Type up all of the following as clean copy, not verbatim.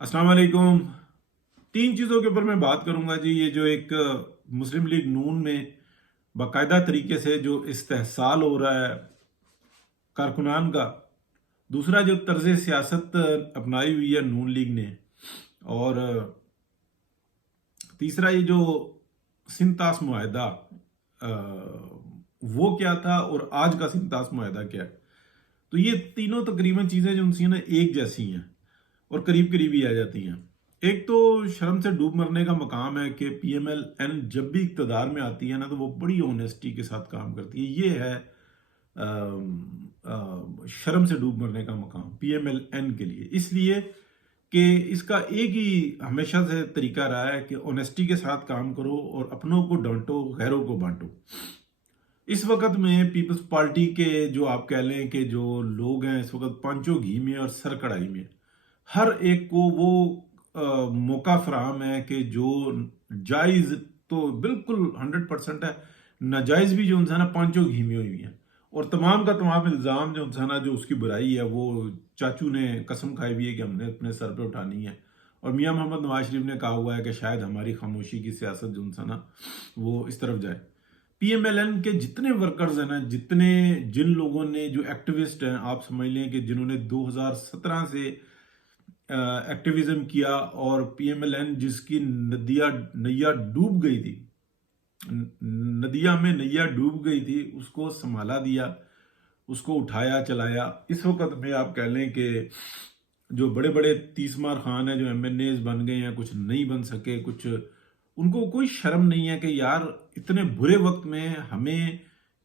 अस्सलाम वालेकुम। तीन चीज़ों के ऊपर मैं बात करूंगा जी। ये जो एक मुस्लिम लीग नून में बाकायदा तरीके से जो इस्तेहसाल हो रहा है कारकुनान का, दूसरा जो तर्ज सियासत अपनाई हुई है नून लीग ने, और तीसरा ये जो सिंतास मुआहदा, अ, वो क्या था और आज का सिंतास मुआहदा क्या है। तो ये तीनों तकरीबन चीज़ें जो उनसी ना एक जैसी हैं और करीब करीब ही आ जाती हैं। एक तो शर्म से डूब मरने का मकाम है कि पीएमएल-एन जब भी इक़्तिदार में आती है ना, तो वो बड़ी ऑनेस्टी के साथ काम करती है। ये है शर्म से डूब मरने का मकाम पीएमएल-एन के लिए, इसलिए कि इसका एक ही हमेशा से तरीका रहा है कि ऑनेस्टी के साथ काम करो और अपनों को डांटो, गैरों को बांटो। इस वक्त में पीपल्स पार्टी के जो आप कह लें कि जो लोग हैं इस वक्त पांचों घी में और सर कढ़ाई में, हर एक को वो मौका फराहम है कि जो जायज तो बिल्कुल 100% है, नाजायज भी जो है ना पांचों घी में हुई है। और तमाम का तमाम इल्ज़ाम जो है ना, जो उसकी बुराई है, वो चाचू ने कसम खाई हुई है कि हमने अपने सर पे उठानी है। और मियां मोहम्मद नवाज शरीफ ने कहा हुआ है कि शायद हमारी खामोशी की सियासत जो है ना, वो इस तरफ जाए। पीएमएलएन के जितने वर्कर्स हैं ना, जिन लोगों ने, जो एक्टिविस्ट हैं, आप समझ लें कि जिन्होंने 2017 से एक्टिविज्म किया, और पीएमएलएन जिसकी नदिया डूब गई थी, नदिया में नैया डूब गई थी, उसको संभाला दिया, उसको उठाया चलाया। इस वक्त में आप कह लें कि जो बड़े बड़े तीसमार खान हैं, जो एमएनए बन गए हैं, कुछ नहीं बन सके, कुछ उनको कोई शर्म नहीं है कि यार इतने बुरे वक्त में हमें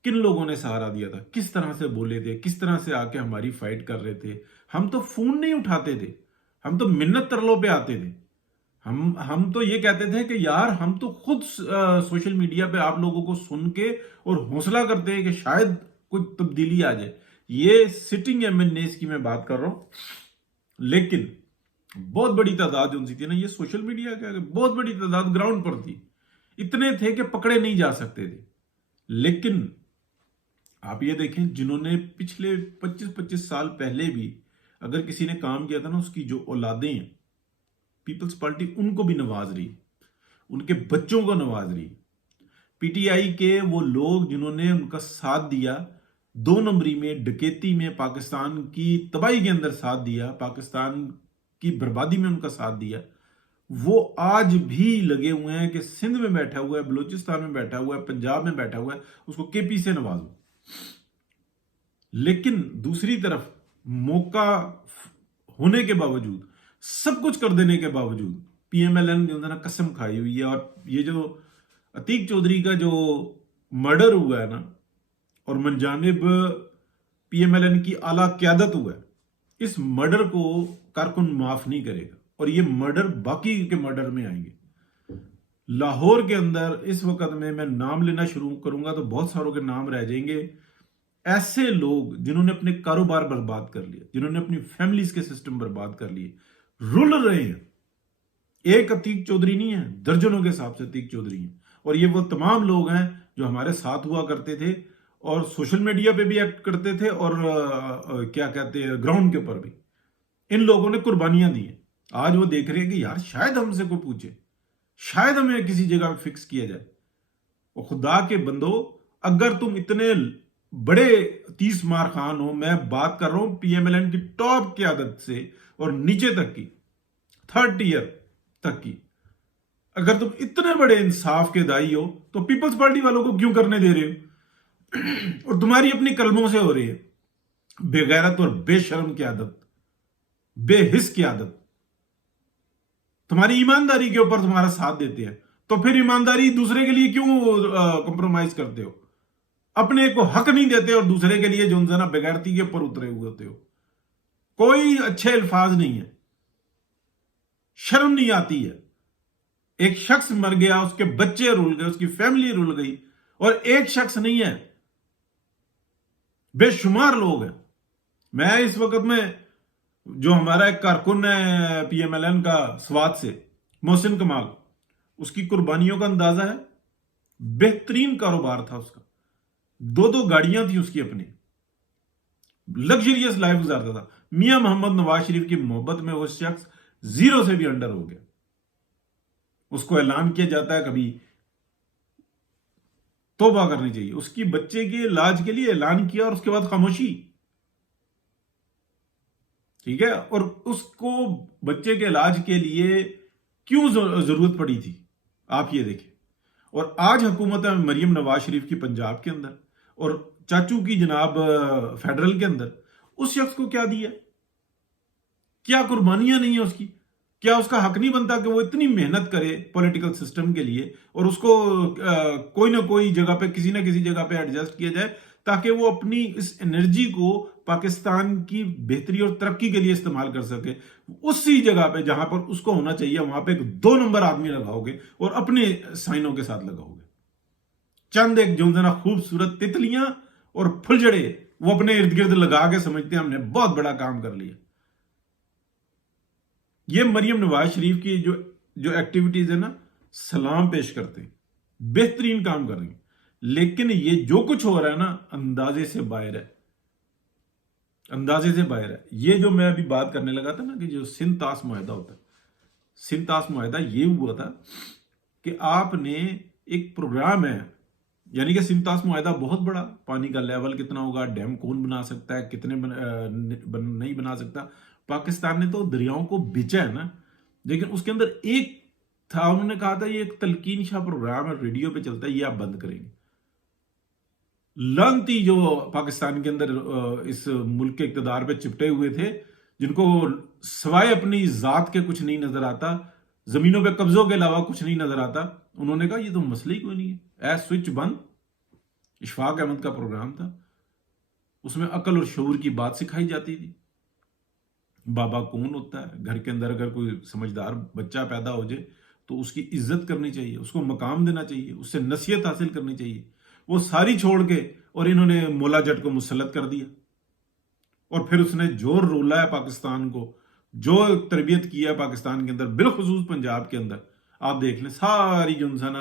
किन लोगों ने सहारा दिया था, किस तरह से बोले थे, किस तरह से आके हमारी फाइट कर रहे थे। हम तो फोन नहीं उठाते थे, हम तो मिन्नत तरलों पे आते थे। हम तो ये कहते थे कि यार हम तो खुद सोशल मीडिया पे आप लोगों को सुन के और हौसला करते हैं कि शायद कोई तब्दीली आ जाए। ये सिटिंग एमएनए की मैं बात कर रहा हूं। लेकिन बहुत बड़ी तादाद जो उनकी थी ना, ये सोशल मीडिया के बहुत बड़ी तादाद ग्राउंड पर थी। इतने थे कि पकड़े नहीं जा सकते थे। लेकिन आप ये देखें, जिन्होंने पिछले 25-25 साल पहले भी अगर किसी ने काम किया था ना, उसकी जो औलादें हैं, पीपल्स पार्टी उनको भी नवाज रही, उनके बच्चों को नवाज रही। पीटीआई के वो लोग जिन्होंने उनका साथ दिया, 2 नंबरी में, डकैती में, पाकिस्तान की तबाही के अंदर साथ दिया, पाकिस्तान की बर्बादी में उनका साथ दिया, वो आज भी लगे हुए हैं कि सिंध में बैठा हुआ है, बलूचिस्तान में बैठा हुआ है, पंजाब में बैठा हुआ है, उसको केपी से नवाजो। लेकिन दूसरी तरफ मौका होने के बावजूद, सब कुछ कर देने के बावजूद, पीएमएलएन जो है ना कसम खाई हुई है। और ये जो अतीक चौधरी का जो मर्डर हुआ है ना, और मनजानिब पीएमएलएन की आला क्यादत हुआ है, इस मर्डर को कारकुन माफ नहीं करेगा, और ये मर्डर बाकी के मर्डर में आएंगे। लाहौर के अंदर इस वक्त में मैं नाम लेना शुरू करूंगा तो बहुत सारों के नाम रह जाएंगे। ऐसे लोग जिन्होंने अपने कारोबार बर्बाद कर लिए, जिन्होंने अपनी फैमिलीज के सिस्टम बर्बाद कर लिए, रुल रहे हैं। एक अतीक चौधरी नहीं है, दर्जनों के हिसाब से अतीक चौधरी हैं। और ये वो तमाम लोग हैं जो हमारे साथ हुआ करते थे और सोशल मीडिया पे भी एक्ट करते थे, और क्या कहते हैं, ग्राउंड के ऊपर भी। इन लोगों ने कुर्बानियां दी हैं। आज वो देख रहे हैं कि यार शायद हमसे कोई पूछे, शायद हमें किसी जगह पे फिक्स किया जाए। और खुदा के बंदो, अगर तुम इतने बड़े 30 मार खान हो, मैं बात कर रहा हूं पीएमएलएन की टॉप की आदत से और नीचे तक की, 3rd ईयर तक की, अगर तुम इतने बड़े इंसाफ के दाई हो, तो पीपल्स पार्टी वालों को क्यों करने दे रहे हो? और तुम्हारी अपनी कलमों से हो रही है बेगैरत और बेशर्म की आदत, बेहिस की आदत। तुम्हारी ईमानदारी के ऊपर तुम्हारा साथ देते हैं, तो फिर ईमानदारी दूसरे के लिए क्यों कंप्रोमाइज करते हो? अपने को हक नहीं देते और दूसरे के लिए जो ना बेगैरती के ऊपर उतरे हुए होते हो। कोई अच्छे अल्फाज नहीं है, शर्म नहीं आती है। एक शख्स मर गया, उसके बच्चे रुल गए, उसकी फैमिली रुल गई, और एक शख्स नहीं है, बेशुमार लोग हैं। मैं इस वक्त में, जो हमारा एक कारकुन है पीएमएलएन का स्वात से, मोहसिन कमाल, उसकी कुर्बानियों का अंदाजा है। बेहतरीन कारोबार था उसका, 2 गाड़ियां थी उसकी अपनी, लग्जरियस लाइफ गुजारता था। मियां मोहम्मद नवाज शरीफ की मोहब्बत में वो शख्स 0 سے بھی انڈر ہو گیا. اس کو اعلان کیا جاتا ہے کبھی توبہ کرنی چاہیے. اس کی بچے کے علاج کے لیے اعلان کیا اور اس کے بعد خاموشی. ٹھیک ہے. اور اس کو بچے کے علاج کے لیے کیوں ضرورت پڑی تھی آپ یہ دیکھیں. اور آج حکومت ہے مریم نواز شریف کی پنجاب کے اندر اور چاچو کی جناب فیڈرل کے اندر. اس شخص کو کیا دیا؟ کیا قربانیاں نہیں ہیں اس کی؟ کیا اس کا حق نہیں بنتا کہ وہ اتنی محنت کرے پولیٹیکل سسٹم کے لیے اور اس کو کوئی نہ کوئی جگہ پہ کسی نہ کسی جگہ پہ ایڈجسٹ کیا جائے تاکہ وہ اپنی اس انرجی کو پاکستان کی بہتری اور ترقی کے لیے استعمال کر سکے. اسی جگہ پہ جہاں پر اس کو ہونا چاہیے وہاں پہ ایک 2 نمبر آدمی لگاؤ گے اور اپنے سائنوں کے ساتھ لگاؤ گے. چند ایک جو نا خوبصورت تتلیاں اور پھلجڑے وہ اپنے ارد گرد لگا کے سمجھتے ہیں ہم نے بہت بڑا کام کر لیا. یہ مریم نواز شریف کی جو ایکٹیویٹیز ہے نا سلام پیش کرتے ہیں, بہترین کام کر رہی ہیں. لیکن یہ جو کچھ ہو رہا ہے نا اندازے سے باہر ہے, اندازے سے باہر ہے. یہ جو میں ابھی بات کرنے لگا تھا نا کہ جو سندھ طاس معاہدہ ہوتا ہے, سندھ طاس معاہدہ یہ ہوا تھا کہ آپ نے ایک پروگرام ہے, یعنی کہ سندھ طاس معاہدہ بہت بڑا, پانی کا لیول کتنا ہوگا, ڈیم کون بنا سکتا ہے, کتنے نہیں بنا سکتا. پاکستان نے تو دریاؤں کو بیچا ہے نا, لیکن اس کے اندر ایک تھا, انہوں نے کہا تھا یہ ایک تلقین شاہ پروگرام ہے, ریڈیو پہ چلتا ہے, یہ آپ بند کریں گے. لانتی جو پاکستان کے اندر اس ملک کے اقتدار پہ چپٹے ہوئے تھے, جن کو سوائے اپنی ذات کے کچھ نہیں نظر آتا, زمینوں پہ قبضوں کے علاوہ کچھ نہیں نظر آتا, انہوں نے کہا یہ تو مسئلہ ہی کوئی نہیں ہے, سوئچ بند. اشفاق احمد کا پروگرام تھا, اس میں عقل اور شعور کی بات سکھائی جاتی تھی. بابا کون ہوتا ہے, گھر کے اندر اگر کوئی سمجھدار بچہ پیدا ہو جائے تو اس کی عزت کرنی چاہیے, اس کو مقام دینا چاہیے, اس سے نصیحت حاصل کرنی چاہیے. وہ ساری چھوڑ کے اور انہوں نے مولا جٹ کو مسلط کر دیا, اور پھر اس نے جو رولا ہے پاکستان کو, جو تربیت کیا ہے پاکستان کے اندر, بالخصوص پنجاب کے اندر, آپ دیکھ لیں ساری جو انسان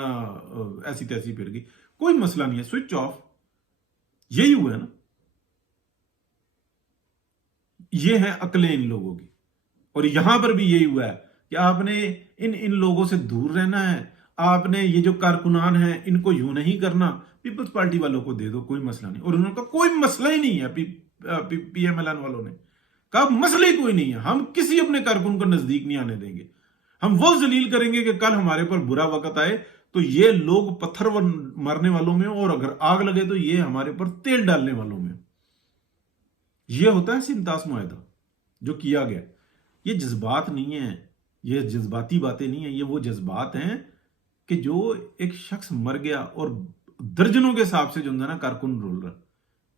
ایسی تیسی پھر گئی. کوئی مسئلہ نہیں ہے, سوئچ آف. یہی ہوا ہے نا, یہ ہیں عقلیں ان لوگوں کی. اور یہاں پر بھی یہی ہوا ہے کہ آپ نے ان لوگوں سے دور رہنا ہے. آپ نے یہ جو کارکنان ہیں ان کو یوں نہیں کرنا, پیپلز پارٹی والوں کو دے دو, کوئی مسئلہ نہیں. اور انہوں نے کہا کوئی مسئلہ ہی نہیں ہے, پی ایم ایل این والوں نے کہا مسئلہ ہی کوئی نہیں ہے, ہم کسی اپنے کارکن کو نزدیک نہیں آنے دیں گے, ہم وہ ذلیل کریں گے کہ کل ہمارے پر برا وقت آئے تو یہ لوگ پتھر مارنے والوں میں, اور اگر آگ لگے تو یہ ہمارے پر تیل ڈالنے والوں میں. یہ ہوتا ہے سندھ طاس معاہدہ جو کیا گیا. یہ جذبات نہیں ہیں, یہ جذباتی باتیں نہیں ہیں, یہ وہ جذبات ہیں کہ جو ایک شخص مر گیا اور درجنوں کے حساب سے جو نا کارکن رول رہا,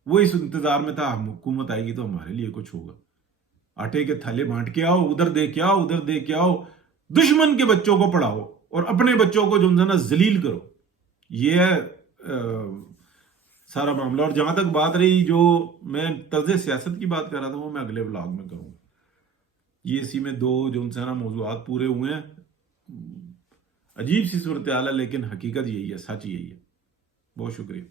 وہ اس انتظار میں تھا حکومت آئے گی تو ہمارے لیے کچھ ہوگا. آٹے کے تھالے بانٹ کے آؤ, ادھر دے کے آؤ, ادھر دے کے آؤ, دشمن کے بچوں کو پڑھاؤ اور اپنے بچوں کو جو نا ذلیل کرو. یہ ہے سارا معاملہ. اور جہاں تک بات رہی جو میں طرز سیاست کی بات کر رہا تھا, وہ میں اگلے ولاگ میں کروں گا. یہ اسی میں 2 جو ان سے نا موضوعات پورے ہوئے ہیں. عجیب سی صورتحال ہے لیکن حقیقت یہی ہے, سچ یہی ہے. بہت شکریہ.